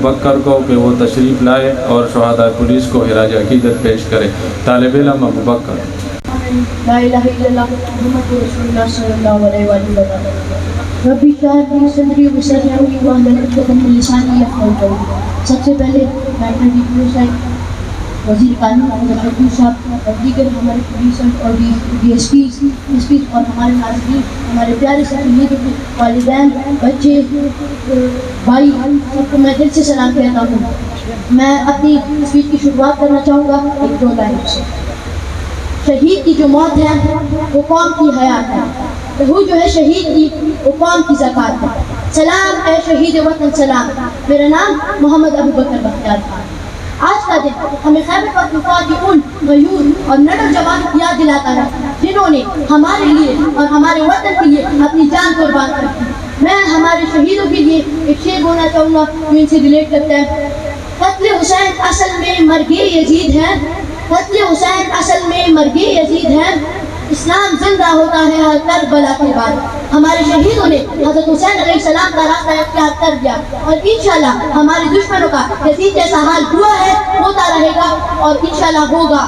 ابوبکر کو کہ وہ تشریف لائے اور شہداء پولیس کو خراج عقیدت پیش کرے۔ طالب علم ابوبکر۔ لا الہ الا اللہ محمد رسول اللہ صلی اللہ علیہ وسلم۔ ربی اشرح لی صدری ویسر لی امری واحلل عقدۃ من لسانی یفقہوا قولی۔ سب سے پہلے میں 22 وزیر قانون عبد الحکیم صاحب اور دیگر ہمارے پولیس اور ڈی ایس پی اور ہمارے ناظرین، ہمارے پیارے ساتھی، والدین، بچے، بھائی، سب کو میں دل سے سلام کہتا ہوں۔ میں اپنی اسپیچ کی شروعات کرنا چاہوں گا ایک 2 لائن سے۔ شہید کی جو موت ہے وہ قوم کی حیات ہے، وہ جو ہے شہید کی وہ قوم کی زکوٰۃ ہے۔ سلام اے شہید وطن سلام، میرا نام محمد ابوبکر بختیار خان۔ آج کا دن ہمیں خیبر پختونخوا کی ان غیور اور نڈر جوانوں کی یاد دلاتا ہے جنہوں نے ہمارے لیے اور ہمارے وطن کے لیے اپنی جان قربان کر دی۔ میں ہمارے شہیدوں کے لیے ایک شعر بولنا چاہوں گا جو ان سے ریلیٹ کرتا ہے۔ قتل حسین اصل میں مرگ یزید ہے، قتل حسین اصل میں مرگ یزید ہے، اسلام زندہ ہوتا ہے ہر کربلا کے بعد۔ ہمارے شہیدوں نے حضرت حسین علیہ السلام کا راستہ اختیار کر دیا اور انشاءاللہ ہمارے دشمنوں کا یزید جیسا حال ہوا ہے، ہوتا رہے گا اور انشاءاللہ ہوگا۔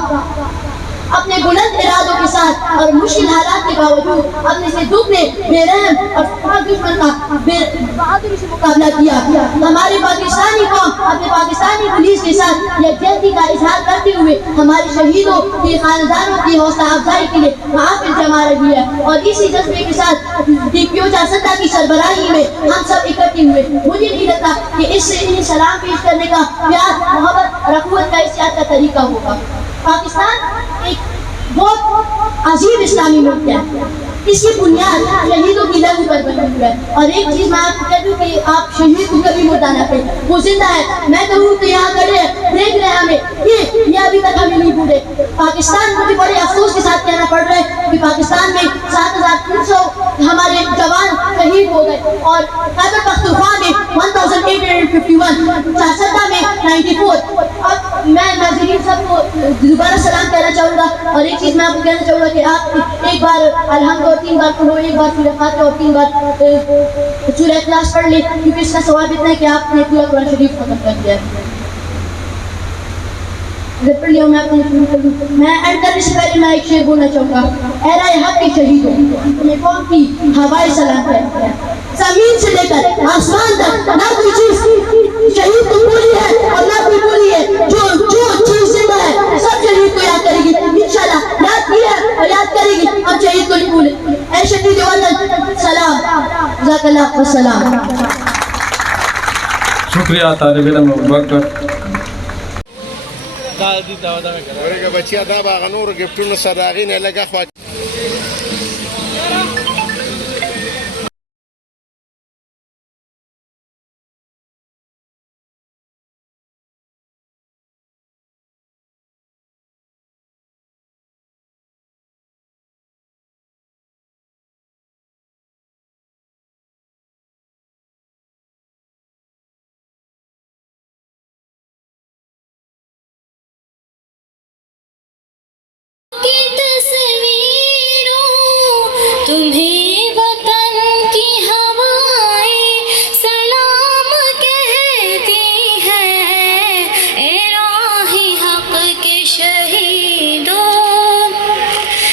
اپنے بلند ارادوں کے ساتھ اور مشکل حالات کے باوجود اپنے سے دکھنے بے رحم اور دشمن کا بہادری سے مقابلہ کیا۔ ہماری پاکستانی قوم اپنے پاکستانی پولیس کے ساتھ یکجہتی کا اظہار کرتے ہوئے ہمارے شہیدوں کے خاندانوں کی حوصلہ افزائی کے لیے محافل جما رہی ہے، اور اسی جذبے کے ساتھ ڈی پی او جاسدہ کی سربراہی میں ہم سب اکٹھے ہوئے۔ مجھے نہیں لگتا کہ اس سے انہیں سلام پیش کرنے کا پیار، محبت اور اخوت کا اس یاد کا طریقہ ہوگا۔ پاکستان ایک بہت عظیم اسلامی ملک ہے، اس کی بنیاد شہیدوں کی لہو پر بنی ہوئی ہے۔ اور ایک چیز میں آپ کو کہہ دوں کہ آپ شہید کو کبھی مردہ نہ کریں، وہ زندہ ہے۔ میں کہوں کہ یہاں کھڑے ہیں، دیکھ رہے ہیں ہمیں، یہ ابھی تک ہمیں نہیں بھولے۔ پاکستان مجھے بڑے افسوس کے ساتھ کہنا پڑ رہا ہے کہ پاکستان میں 7300 ہمارے جوان شہید ہو گئے، اور خیبر پختونخوا میں 1851، جاسدہ میں 94۔ اب میں ناظرین سب کو دوبارہ سلام کہنا چاہوں گا، اور ایک چیز میں آپ کو کہنا چاہوں گا کہ آپ ایک بار الحمد اور 3 بار پڑھو، ایک بار سورہ فاتحہ اور 3 بار سورہ اخلاص پڑھ لیں، کیونکہ اس کا ثواب اتنا ہے کہ آپ نے پورا قرآن شریف ختم کر دیا ہے۔ اگر پڑھ لیا میں اپنے شروع کر دوں، میں اینڈ کرنے سے پہلے میں ایک شعر بولنا چاہوں گا۔ اے رائے حق کے شہیدوں، تمہیں قوم کی ہوائے سلام کرتے ہیں، زمین سے لے کر آسمان تک نہ کوئی چیز شہید کو بولی ہے اور نہ کوئی بولی ہے، جو چیز زندہ ہے سب شہید کو یاد کرے گی انشاءاللہ، یاد کی ہے اور یاد کرے گی، ہم شہید کو نہیں بھولے۔ اے شہید وطن سلام، جزاک اللہ والسلام۔ شکریہ طالب علم ابوبکر۔ ورګه بچیا دا باغ نور گفټونو سره غینه لګه خو تمہیں وطن کی ہوائیں سلام کہتی ہیں، اے راہی حق کے شہیدوں،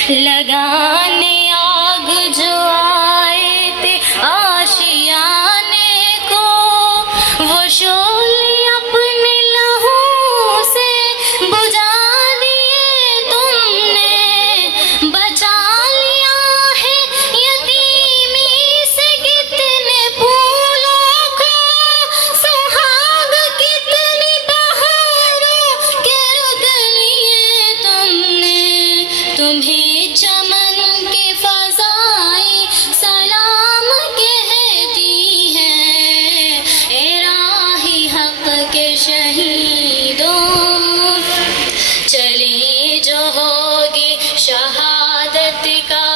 لگانے آگ جو آئے تھے آشیانے کو، وہ شعلے اپنے لہو سے بجھا دیے تم نے، بچا لیا ہے یتیمی سے کتنے پھولوں کو، سہاگ کتنی بہاروں کے رک لیے تم نے، تمہیں چمن کے فضائیں سلام کہتی ہیں، اے راہی حق کے شہیدوں، چلے جو ہوگے شہادت کا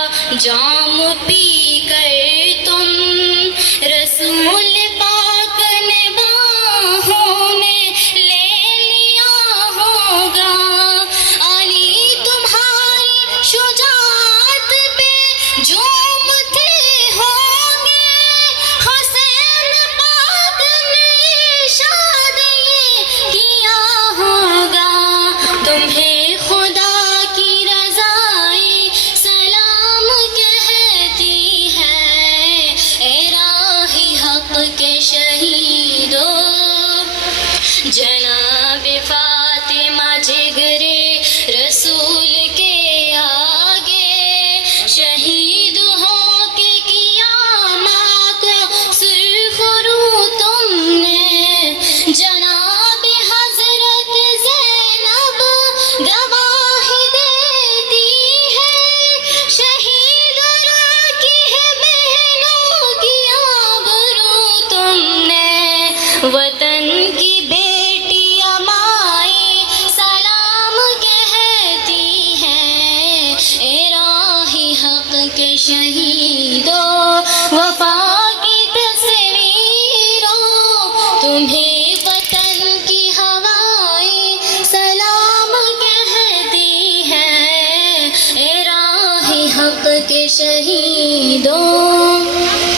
جام پی کر تم، رسول پاک نے باہوں میں لے لیا ہوگا، علی تمہاری شجاعت پہ جھومتے ہوں گے، حسین پاک نے ارشاد تمہیں وطن کی ہوائیں سلام کہتی ہیں، اے راہ حق کے شہیدوں